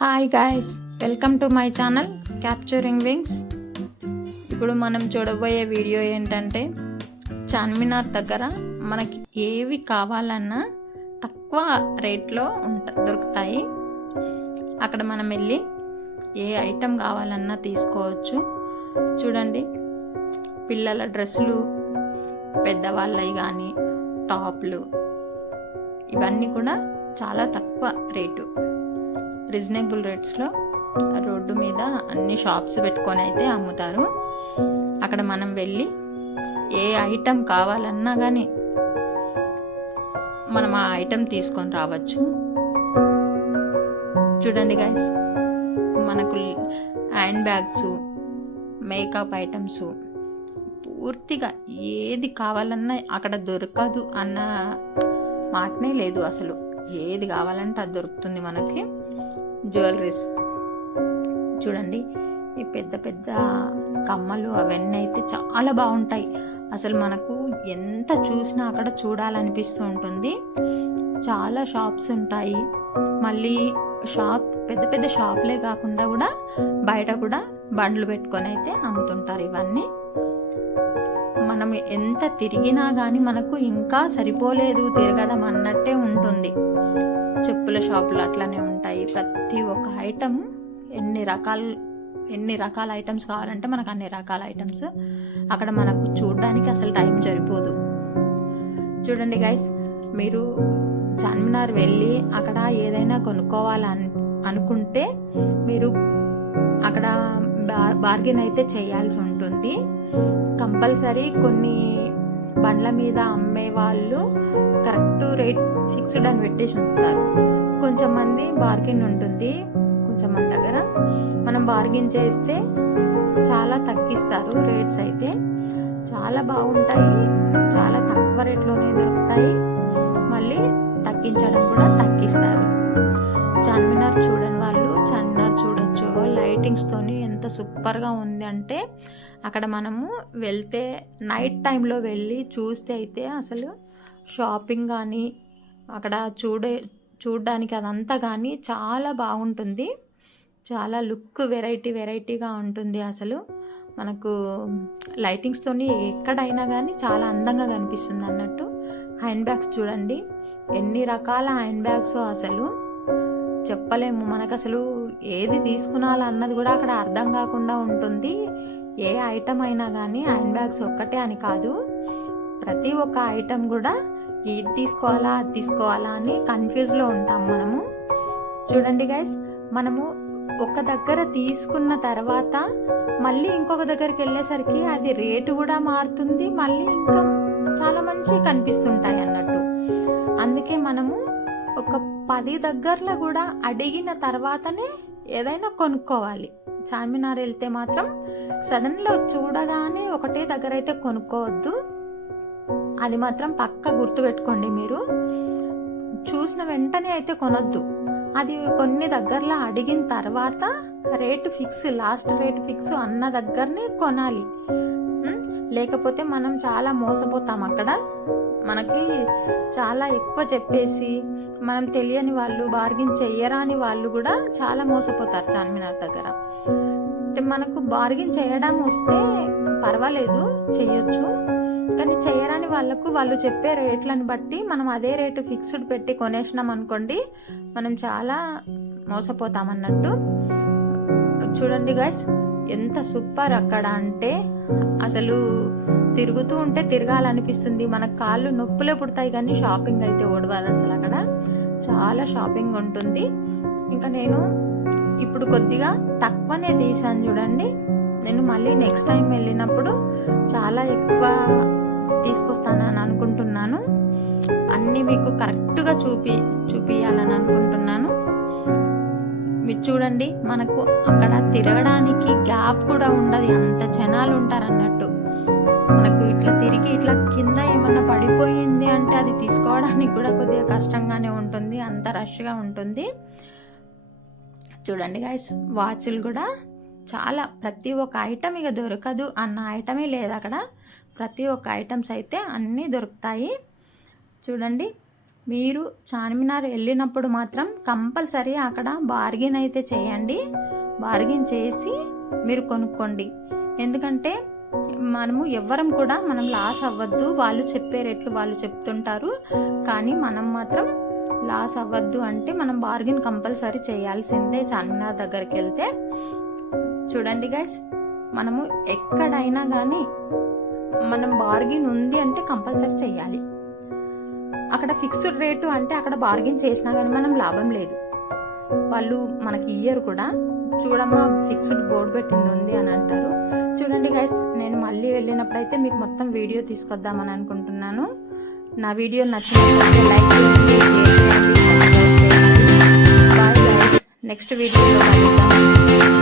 Hi guys, welcome to my channel capturing wings. ఇప్పుడు మనం చూడబోయే వీడియో ఏంటంటే చార్మినార్ దగ్గర మనకి ఏవి కావాలన్నా తక్కువ రేట్లో దొరుకుతాయి. అక్కడ మనం వెళ్ళి ఏ ఐటెం కావాలన్నా తీసుకోవచ్చు. చూడండి, పిల్లల డ్రెస్సులు, పెద్దవాళ్ళవి కానీ టాప్లు, ఇవన్నీ కూడా చాలా తక్కువ రేటు, రీజనబుల్ రేట్స్లో రోడ్డు మీద అన్ని షాప్స్ పెట్టుకొని అయితే అమ్ముతారు. అక్కడ మనం వెళ్ళి ఏ ఐటెం కావాలన్నా కానీ మనం ఆ ఐటెం తీసుకొని రావచ్చు. చూడండి గైస్, మనకు హ్యాండ్ బ్యాగ్స్, మేకప్ ఐటమ్స్, పూర్తిగా ఏది కావాలన్నా అక్కడ దొరకదు అన్న మాటనే లేదు. అసలు ఏది కావాలంటే అది దొరుకుతుంది మనకి. జ్యువెలరీస్ చూడండి, ఈ పెద్ద పెద్ద కమ్మలు అవన్నీ అయితే చాలా బాగుంటాయి. అసలు మనకు ఎంత చూసినా అక్కడ చూడాలనిపిస్తూ ఉంటుంది. చాలా షాప్స్ ఉంటాయి. మళ్ళీ పెద్ద పెద్ద షాప్లే కాకుండా కూడా బయట కూడా బండ్లు పెట్టుకొని అయితే అమ్ముతుంటారు. ఇవన్నీ మనం ఎంత తిరిగినా కానీ మనకు ఇంకా సరిపోలేదు తిరగడం అన్నట్టే ఉంటుంది. చెప్పుల షాపులు అట్లనే ఉంటాయి. ప్రతి ఒక్క ఐటమ్ ఎన్ని రకాల ఐటమ్స్ కావాలంటే మనకు అన్ని రకాల ఐటమ్స్ అక్కడ మనకు చూడడానికి అసలు టైం సరిపోదు. చూడండి గైస్, మీరు చార్మినార్ వెళ్ళి అక్కడ ఏదైనా కొనుక్కోవాలని అనుకుంటే మీరు అక్కడ బార్గెన్ అయితే చేయాల్సి ఉంటుంది కంపల్సరీ. కొన్ని బండ్ల మీద అమ్మే వాళ్ళు కరెక్ట్ రేట్ ఫిక్స్డ్ అని పెట్టేసి ఉంచుతారు. కొంచెం మంది బార్గెన్ ఉంటుంది. కొంచెం మంది దగ్గర మనం బార్గెన్ చేస్తే చాలా తగ్గిస్తారు. రేట్స్ అయితే చాలా బాగుంటాయి, చాలా తక్కువ రేట్లోనే దొరుకుతాయి. మళ్ళీ తగ్గించడం కూడా తగ్గిస్తారు. చార్మినార్ చూడని వాళ్ళు చార్మినార్ చూడొచ్చు. లైటింగ్స్తోని ఎంత సూపర్గా ఉంది అంటే అక్కడ మనము వెళ్తే నైట్ టైంలో వెళ్ళి చూస్తే అయితే అసలు షాపింగ్ కానీ అక్కడ చూడడానికి అదంతా కానీ చాలా బాగుంటుంది. చాలా లుక్ వెరైటీగా ఉంటుంది. అసలు మనకు లైటింగ్స్తోని ఎక్కడైనా కానీ చాలా అందంగా కనిపిస్తుంది అన్నట్టు. హ్యాండ్ బ్యాగ్స్ చూడండి, ఎన్ని రకాల హ్యాండ్ బ్యాగ్స్ అసలు చెప్పలేము. మనకు అసలు ఏది తీసుకునాలన్నది కూడా అక్కడ అర్థం కాకుండా ఉంటుంది. ఏ ఐటమ్ అయినా కానీ హ్యాండ్ బ్యాగ్స్ ఒక్కటే అని కాదు, ప్రతి ఒక్క ఐటమ్ కూడా ఇది తీసుకోవాలా అది తీసుకోవాలా అని కన్ఫ్యూజ్లో ఉంటాం మనము. చూడండి గైస్, మనము ఒక దగ్గర తీసుకున్న తర్వాత మళ్ళీ ఇంకొక దగ్గరికి వెళ్ళేసరికి అది రేటు కూడా మారుతుంది. మళ్ళీ ఇంకా చాలా మంచి కనిపిస్తుంటాయి అన్నట్టు. అందుకే మనము ఒక 10 దగ్గరలో కూడా అడిగిన తర్వాతనే ఏదైనా కొనుక్కోవాలి. చార్మినార్ వెళ్తే మాత్రం సడన్లో చూడగానే ఒకటే దగ్గర అయితే కొనుక్కోవద్దు. అది మాత్రం పక్కా గుర్తుపెట్టుకోండి. మీరు చూసిన వెంటనే అయితే కొనొద్దు. అది కొన్ని దగ్గరలో అడిగిన తర్వాత rate fix, last rate fix అన్న దగ్గరనే కొనాలి. లేకపోతే మనం చాలా మోసపోతాం. అక్కడ మనకి చాలా ఎక్కువ చెప్పేసి మనం తెలియని వాళ్ళు, బార్గెన్ చెయ్యరాని వాళ్ళు కూడా చాలా మోసపోతారు చార్మినార్ దగ్గర. అంటే మనకు బార్గెన్ చేయడం వస్తే పర్వాలేదు, చెయ్యొచ్చు. కానీ చేయరాని వాళ్ళకు వాళ్ళు చెప్పే రేట్లను బట్టి మనం అదే రేటు ఫిక్స్డ్ పెట్టి కొనేసినాం అనుకోండి, మనం చాలా మోసపోతాం అన్నట్టు. చూడండి గైస్, ఎంత సూపర్ అక్కడ అంటే అసలు తిరుగుతూ ఉంటే తిరగాలనిపిస్తుంది. మన కాళ్ళు నొప్పులే పుడతాయి కానీ షాపింగ్ అయితే ఓడవాలి. అసలు అక్కడ చాలా షాపింగ్ ఉంటుంది. ఇంకా నేను ఇప్పుడు కొద్దిగా తక్కువనే తీసాను చూడండి. నేను మళ్ళీ నెక్స్ట్ టైం వెళ్ళినప్పుడు చాలా ఎక్కువ తీసుకొస్తానని అనుకుంటున్నాను. అన్నీ మీకు కరెక్ట్గా చూపియాలని అనుకుంటున్నాను. మీరు చూడండి, మనకు అక్కడ తిరగడానికి గ్యాప్ కూడా ఉండదు, అంత జనాలు ఉంటారు అన్నట్టు. మనకు ఇట్లా తిరిగి ఇట్లా కింద ఏమన్నా పడిపోయింది అంటే అది తీసుకోవడానికి కూడా కొద్దిగా కష్టంగానే ఉంటుంది, అంత రష్గా ఉంటుంది. చూడండి గైస్, వాచ్లు కూడా చాలా, ప్రతి ఒక్క ఐటమ్ ఇక దొరకదు అన్న ఐటమే లేదు అక్కడ. ప్రతి ఒక్క ఐటమ్స్ అయితే అన్నీ దొరుకుతాయి. చూడండి, మీరు చార్మినార్ వెళ్ళినప్పుడు మాత్రం కంపల్సరీ అక్కడ బార్గెన్ అయితే చేయండి. బార్గెన్ చేసి మీరు కొనుక్కోండి. ఎందుకంటే మనము ఎవ్వరం కూడా మనం లాస్ అవ్వద్దు. వాళ్ళు చెప్పే రేట్లు వాళ్ళు చెప్తుంటారు, కానీ మనం మాత్రం లాస్ అవ్వద్దు అంటే మనం బార్గెన్ కంపల్సరీ చేయాల్సిందే చార్మినార్ దగ్గరికి వెళ్తే. చూడండి గైస్, మనము ఎక్కడైనా కానీ మనం బార్గెన్ ఉంది అంటే కంపల్సరీ చేయాలి. అక్కడ ఫిక్స్డ్ రేటు అంటే అక్కడ బార్గెన్ చేసినా కానీ మనం లాభం లేదు, వాళ్ళు మనకి ఇయ్యరు కూడా. చూడమ్మా ఫిక్స్డ్ బోర్డు పెట్టింది ఉంది అని అంటారు. చూడండి గైస్, నేను మళ్ళీ వెళ్ళినప్పుడైతే మీకు మొత్తం వీడియో తీసుకొద్దామని అనుకుంటున్నాను. నా వీడియో నచ్చినట్లయితే లైక్ చేయండి, షేర్ చేయండి, సబ్స్క్రైబ్ చేయండి. బాయ్ గైస్, నెక్స్ట్ వీడియోలో కలుద్దాం.